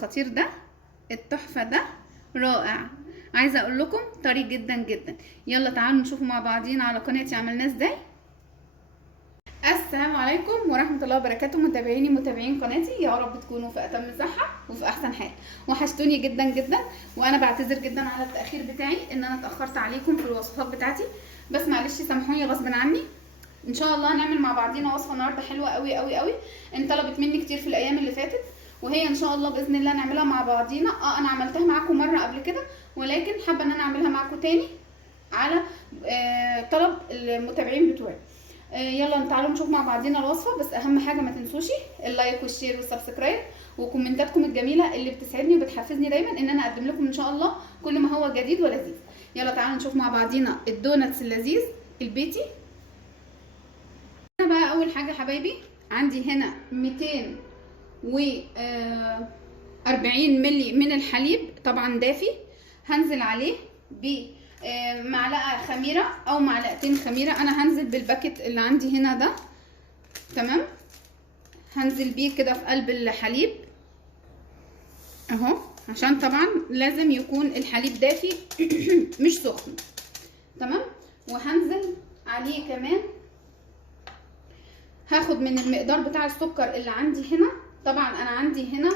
الخطير ده التحفه ده رائع. عايزه اقول لكم طري جدا جدا. يلا تعالوا نشوفوا مع بعضينا على قناتي عملناه ازاي. السلام عليكم ورحمه الله وبركاته، متابعين قناتي، يا رب تكونوا في اتم صحه وفي احسن حال. وحشتوني جدا جدا، وانا بعتذر جدا على التاخير بتاعي ان انا اتاخرت عليكم في الوصفات بتاعتي، بس معلش سامحوني غصب عني. ان شاء الله هنعمل مع بعضينا وصفه النهارده حلوه قوي قوي قوي، انطلبت مني كتير في الايام اللي فاتت، وهي ان شاء الله باذن الله نعملها مع بعضينا. انا عملتها معاكم مره قبل كده، ولكن حابه ان انا اعملها معاكم تاني على طلب المتابعين بتوعي. يلا تعالوا نشوف مع بعضينا الوصفه، بس اهم حاجه ما تنسوش اللايك والشير والسبسكرايب وكومنتاتكم الجميله اللي بتسعدني وبتحفزني دايما ان انا اقدم لكم ان شاء الله كل ما هو جديد ولذيذ. يلا تعالوا نشوف مع بعضينا الدوناتس اللذيذ البيتي. انا بقى اول حاجه حبايبي عندي هنا 240 ملي من الحليب طبعا دافي، هنزل عليه بمعلقه خميره او معلقتين خميره. انا هنزل بالباكت اللي عندي هنا ده، تمام، هنزل بيه كده في قلب الحليب اهو، عشان طبعا لازم يكون الحليب دافي مش سخن، تمام. وهنزل عليه كمان، هاخد من المقدار بتاع السكر اللي عندي هنا. طبعا انا عندي هنا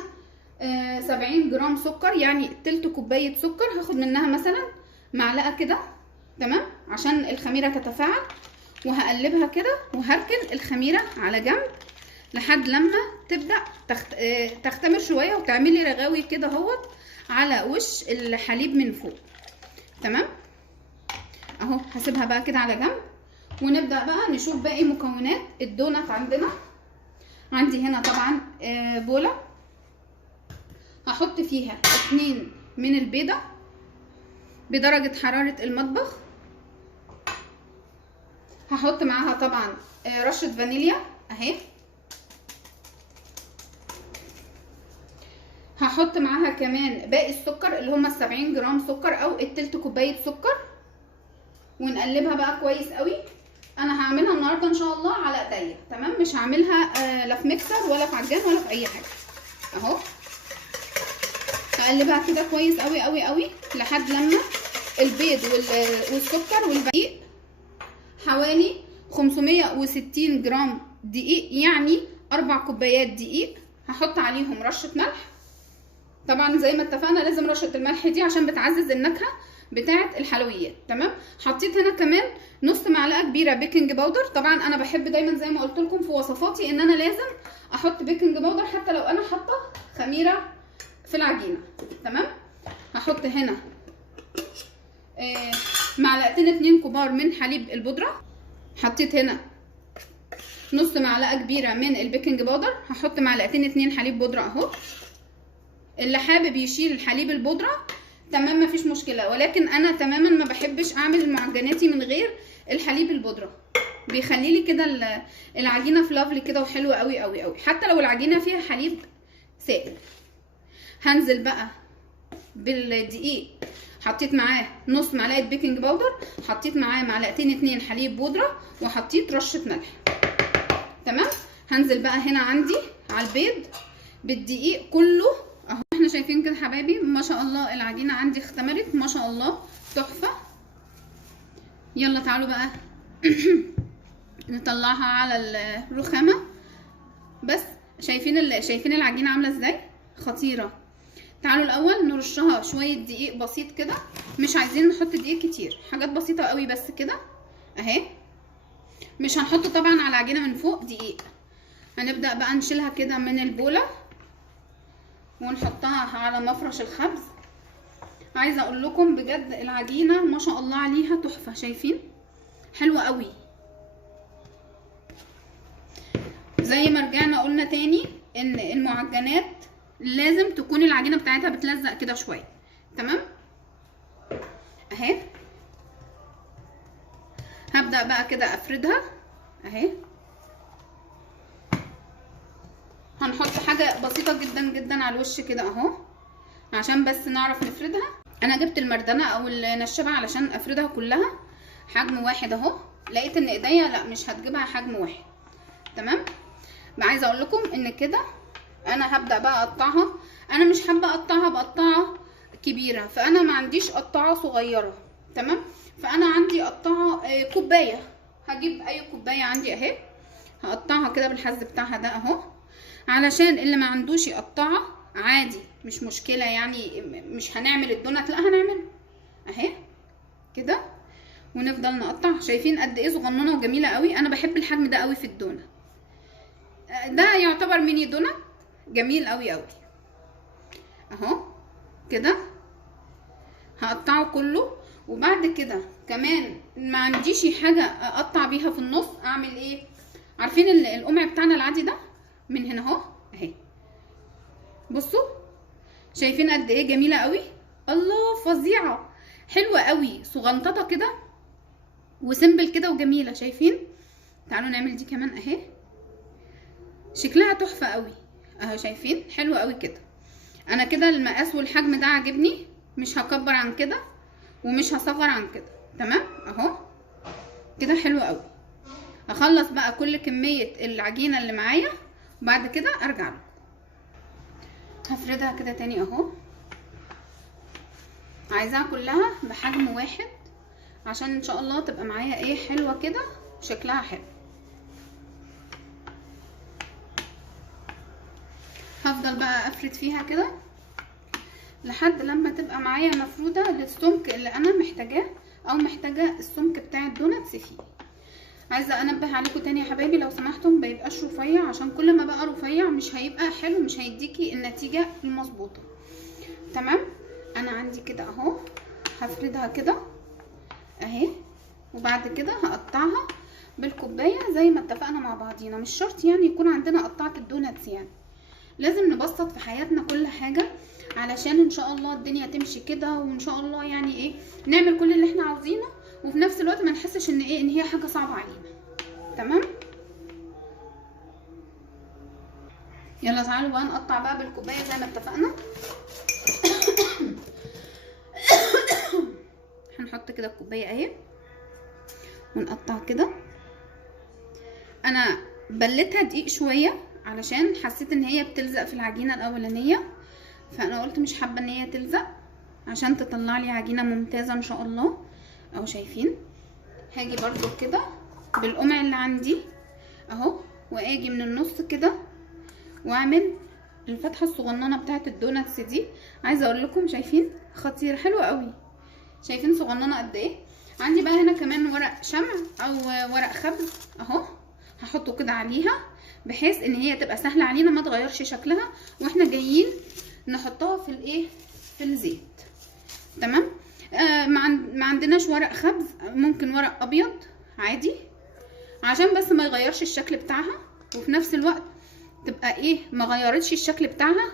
70 جرام سكر، يعني تلت كوبايه سكر، هاخد منها مثلا معلقه كده، تمام، عشان الخميره تتفاعل. وهقلبها كده وهركن الخميره على جنب لحد لما تبدا تختمر شويه وتعملي رغاوي كده اهوت على وش الحليب من فوق، تمام اهو. هسيبها بقى كده على جنب، ونبدا بقى نشوف باقي مكونات الدونات عندنا. عندي هنا طبعا بوله هحط فيها 2 من البيضه بدرجه حراره المطبخ، هحط معاها طبعا رشه فانيليا اهي، هحط معاها كمان باقي السكر اللي هما 70 جرام سكر او التلت كوبايه سكر، ونقلبها بقى كويس قوي. انا هعملها النهارده ان شاء الله على ايديا، تمام، مش هعملها لا في ميكسر ولا في عجان ولا في اي حاجه اهو. هقلبها كده كويس قوي قوي قوي لحد لما البيض والسكر والدقيق، حوالي 560 جرام دقيق، يعني 4 كوبايات دقيق. هحط عليهم رشه ملح، طبعا زي ما اتفقنا لازم رشه الملح دي عشان بتعزز النكهه بتاعه الحلويات، تمام. حطيت هنا كمان نص معلقه كبيره بيكنج باودر. طبعا انا بحب دايما زي ما قلت لكم في وصفاتي ان انا لازم احط بيكنج باودر حتى لو انا حاطه خميره في العجينه، تمام. هحط هنا معلقتين 2 كبار من حليب البودره. حطيت هنا نص معلقه كبيره من البيكنج باودر، هحط معلقتين 2 حليب بودره اهو. اللي حابب يشيل الحليب البودره تمام مفيش مشكله، ولكن انا تماما ما بحبش اعمل معجناتي من غير الحليب البودره، بيخلي لي كده العجينه فلافلي كده وحلوه قوي قوي قوي، حتى لو العجينه فيها حليب سائل. هنزل بقى بالدقيق، حطيت معاه نص معلقه بيكنج باودر، حطيت معاه معلقتين 2 حليب بودره، وحطيت رشه ملح، تمام. هنزل بقى هنا عندي على البيض بالدقيق كله اهو. احنا شايفين كده حبايبي ما شاء الله العجينه عندي اختمرت ما شاء الله، تحفه. يلا تعالوا بقى نطلعها على الرخامه. بس شايفين العجينه عامله ازاي، خطيره. تعالوا الاول نرشها شويه دقيق بسيط كده، مش عايزين نحط دقيق كتير، حاجات بسيطه قوي بس كده اهي. مش هنحط طبعا على العجينه من فوق دقيق. هنبدا بقى نشيلها كده من البوله ونحطها على مفرش الخبز. عايزه اقول لكم بجد العجينه ما شاء الله عليها تحفه، شايفين حلوه قوي. زي ما رجعنا قلنا تاني ان المعجنات لازم تكون العجينه بتاعتها بتلزق كده شويه، تمام اهي. هبدا بقى كده افردها اهي. هنحط حاجه بسيطه جدا جدا على الوش كده اهو عشان بس نعرف نفردها. انا جبت المردنه او النشابه علشان افردها كلها حجم واحد اهو. لقيت ان ايديا لا مش هتجيبها حجم واحد، تمام. عايزه اقول لكم ان كده انا هبدا بقى اقطعها انا مش حابه اقطعها بقطعه كبيره، فانا ما عنديش قطعه صغيره. تمام. فانا عندي قطعه كوبايه. هجيب اي كوبايه عندي اهي، هقطعها كده بالحز بتاعها ده اهو، علشان اللي ما عندوش يقطعها عادي مش مشكله، يعني مش هنعمل الدونات، لا هنعمله اهي كده ونفضل نقطع. شايفين قد ايه صغننه وجميله قوي؟ انا بحب الحجم ده قوي في الدونات. ده يعتبر ميني دونات جميل قوي قوي اهو كده. هقطعه كله. وبعد كده كمان ما عنديش حاجه اقطع بيها في النص، اعمل ايه؟ عارفين القمع بتاعنا العادي ده من هنا اهو اهي، بصوا شايفين قد ايه جميله قوي؟ الله فظيعه، حلوه قوي، صغنططه كده وسيمبل كده وجميله. شايفين؟ تعالوا نعمل دي كمان اهي، شكلها تحفه قوي اهو. شايفين؟ حلوه قوي كده. انا كده المقاس والحجم ده عاجبني، مش هكبر عن كده ومش هصغر عن كده. تمام اهو كده حلو قوي. هخلص بقى كل كميه العجينه اللي معايا وبعد كده ارجع له. هفردها كده تاني اهو، عايزاها كلها بحجم واحد عشان ان شاء الله تبقى معايا ايه حلوه كده شكلها حلو. هفضل بقى افرد فيها كده لحد لما تبقى معايا مفروده للسمك اللي انا محتاجاه، او محتاجه السمك بتاع الدوناتس فيه. عايزه انبه عليكم تاني يا حبايبي لو سمحتم ما يبقاش رفيع، عشان كل ما بقى رفيع مش هيبقى حلو، مش هيديكي النتيجه المظبوطه. تمام. انا عندي كده اهو، هفردها كده اهي، وبعد كده هقطعها بالكوبايه زي ما اتفقنا مع بعضينا. مش شرط يعني يكون عندنا قطعه الدوناتس، يعني لازم نبسط في حياتنا كل حاجه علشان ان شاء الله الدنيا تمشي كده، وان شاء الله يعني ايه نعمل كل اللي احنا عاوزينه، وفي نفس الوقت ما نحسش ان ايه ان هي حاجه صعبه علينا. تمام. يلا تعالوا بقى نقطع بقى بالكوبايه زي ما اتفقنا. هنحط كده الكوبايه اهي ونقطع كده. انا بلتها دقيق شويه علشان حسيت ان هي بتلزق في العجينه الاولانيه، فانا قلت مش حابه ان هي تلزق عشان تطلع لي عجينه ممتازه ان شاء الله اهو. شايفين؟ هاجي برضو كده بالقمع اللي عندي اهو، واجي من النص كده واعمل الفتحه الصغننه بتاعه الدوناتس دي. عايزه اقول لكم شايفين خطير، حلو قوي. شايفين صغننه قد ايه؟ عندي بقى هنا كمان ورق شمع او ورق خبز اهو، هحطه كده عليها بحيث ان هي تبقى سهله علينا ما تغيرش شكلها واحنا جايين نحطها في الايه في الزيت. تمام. ما عندناش ورق خبز، ممكن ورق ابيض عادي عشان بس ما يغيرش الشكل بتاعها، وفي نفس الوقت تبقى ايه ما غيرتش الشكل بتاعها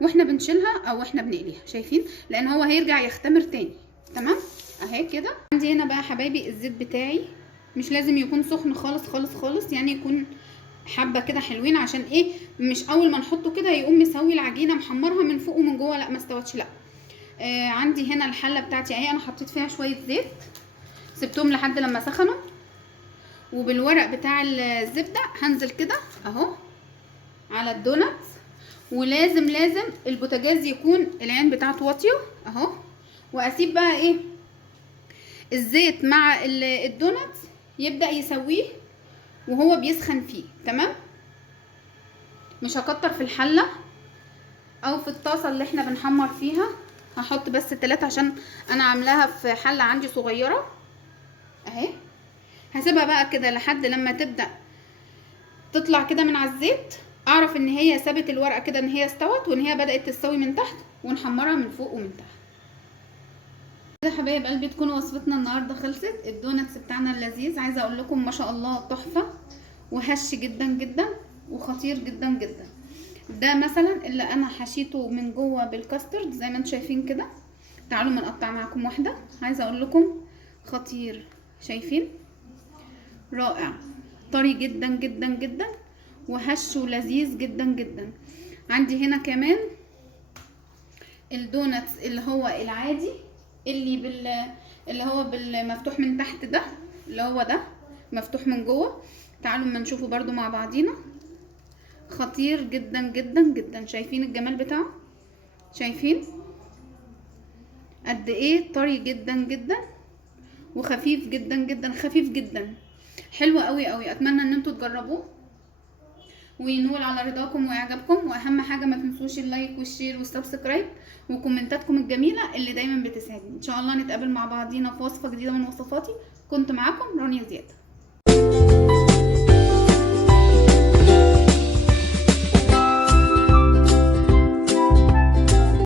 واحنا بنشيلها او احنا بنقليها. شايفين؟ لان هو هيرجع يختمر تاني. تمام اهي كده. عندي هنا بقى حبايبي الزيت بتاعي مش لازم يكون سخن خالص خالص خالص، يعني يكون حبه كده حلوين، عشان ايه مش اول ما نحطه كده يقوم مسوي العجينه محمرها من فوق ومن جوه، لا ما استوتش لا. عندي هنا الحله بتاعتي اهي، انا حطيت فيها شويه زيت سبتهم لحد لما سخنوا، وبالورق بتاع الزبده هنزل كده اهو على الدوناتس. ولازم البوتاجاز يكون العين بتاعته واطيه اهو، واسيب بقى ايه الزيت مع الدوناتس يبدا يسويه وهو بيسخن فيه. تمام. مش هكتر في الحله او في الطاسه اللي احنا بنحمر فيها، هحط بس 3 عشان انا عاملاها في حله عندي صغيره اهي. هسيبها بقى كده لحد لما تبدا تطلع كده من على الزيت، اعرف ان هي سابت الورقه كده ان هي استوت وان هي بدات تستوي من تحت، ونحمرها من فوق ومن تحت كده. حبايب قلبي تكون وصفتنا النهارده خلصت. الدوناتس بتاعنا اللذيذ عايزه اقول لكم ما شاء الله تحفه وهش جدا جدا وخطير جدا جدا. ده مثلا اللي انا حشيته من جوه بالكاسترد زي ما انتم شايفين كده. تعالوا ما نقطع معاكم واحده. عايزه اقول لكم خطير. شايفين؟ رائع، طري جدا جدا جدا وهش ولذيذ جدا جدا. عندي هنا كمان الدوناتس اللي هو العادي اللي هو بالمفتوح من تحت ده، اللي هو ده مفتوح من جوه. تعالوا ما نشوفه برضو مع بعضينا. خطير جدا جدا جدا. شايفين الجمال بتاعه؟ شايفين قد ايه طري جدا جدا وخفيف جدا جدا، خفيف جدا، حلو قوي قوي. اتمنى ان انتوا تجربوه وينول على رضاكم واعجابكم، واهم حاجه ما تنسوش اللايك والشير والسبسكرايب وكومنتاتكم الجميله اللي دايما بتسعدني. ان شاء الله نتقابل مع بعضينا في وصفه جديده من وصفاتي. كنت معاكم رانيا زياد.